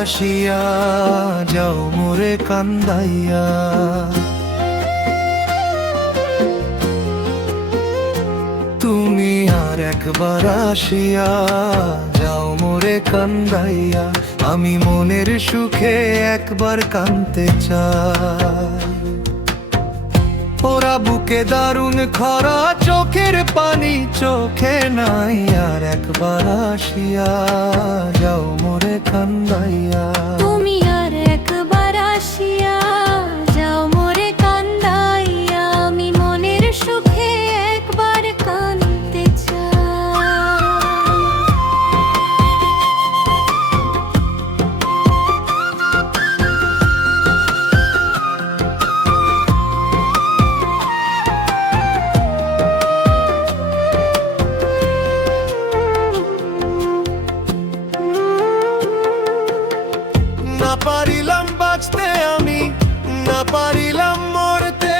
আসিয়া যাও মোরে কান্দাইয়া। তুমি আর একবার আসিয়া যাও মোরে কান্দাইয়া, আমি মনের সুখে একবার কাঁদতে চাই। ওরা বুকে দারুণ খরা, চোখের পানি চোখে নাই, আর একবার আসিয়া যাও মোরে কান্দাইয়া। তুমি আর একবার আসিয়া যাও মোরে কান্দাইয়া, আমি মনের সুখে একবার কাঁদতে চাই। না পারিলাম বাঁচতে আমি, না পারিলাম মরতে,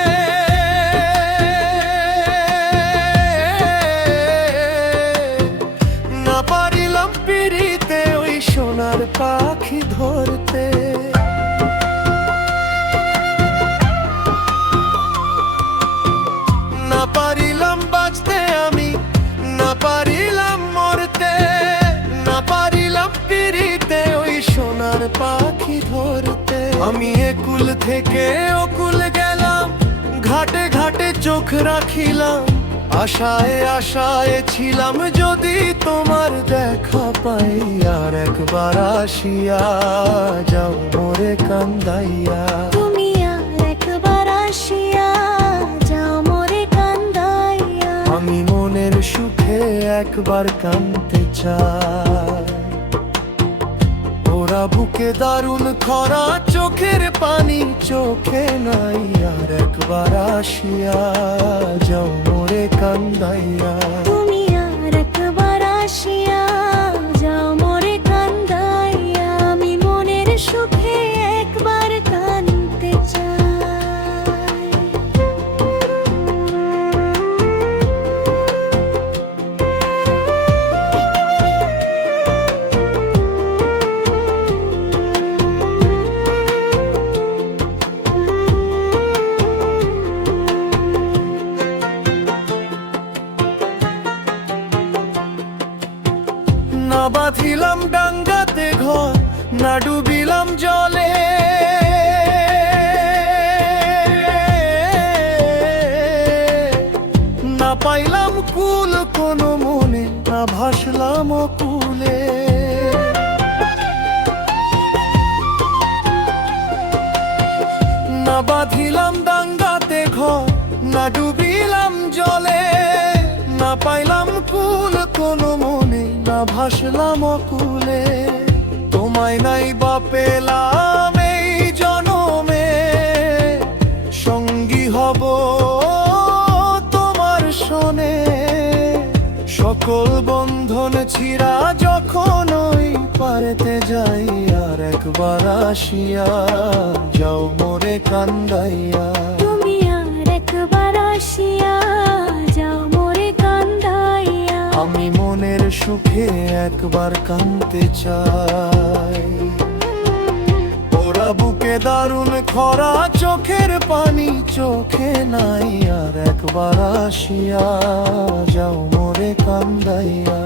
না পারিলাম পিড়িতে ওই সোনার পাখি ধরতে। না পারিলাম বাঁচতে আমি, না পারিলাম মরতে, না পারিলাম পিড়িতে ওই সোনার পাখি ধরতে। আমি একুল থেকে ওকুল গেলাম, ঘাটে ঘাটে চোখ রাখিলাম, আশায় আশায় ছিলাম যদি তোমার দেখা পাই। আর একবার আসিয়া যাও মোরে কান্দাইয়া। তুমি আর একবার আসিয়া যাও মোরে কান্দাইয়া, আমি মনের সুখে একবার কাঁদতে চাই। ওরা বুকে দারুণ খরা, চোখের পানি চোখে নাই, আর একবার আসিয়া যাও মোরে কান্দাইয়া। তুমি আর একবার আসিয়া যাও মোরে কান্দাইয়া, আমি মনের সুখে একবার কাঁদতে চাই। না বাঁধিলাম ডাঙ্গাতে ঘর, না ডুবিলাম জলে, না পাইলাম কুল কোনো মনে, না ভাসলাম কুলে। না বাঁধিলাম ডাঙ্গাতে ঘর, না ডুবিলাম জলে, না পাইলাম কুল কোনো মনে, না ভাসলাম কুলে। তোমায় নাই বা পেলাম এই জনমে, সঙ্গী হব তোমার শোনে। সকল বন্ধন ছিঁড়া যখন ওই পারেতে যাই, আর একবার আসিয়া যাও মোরে কান্দাইয়া। তুমি আর একবার আসিয়া যাও মোরে কান্দাইয়া, আমি মনের সুখে একবার কাঁদতে চাই। ওরা বুকে দারুণ খরা, চোখের পানি চোখে নাই, আর একবার আসিয়া যাও মোরে কান্দাইয়া।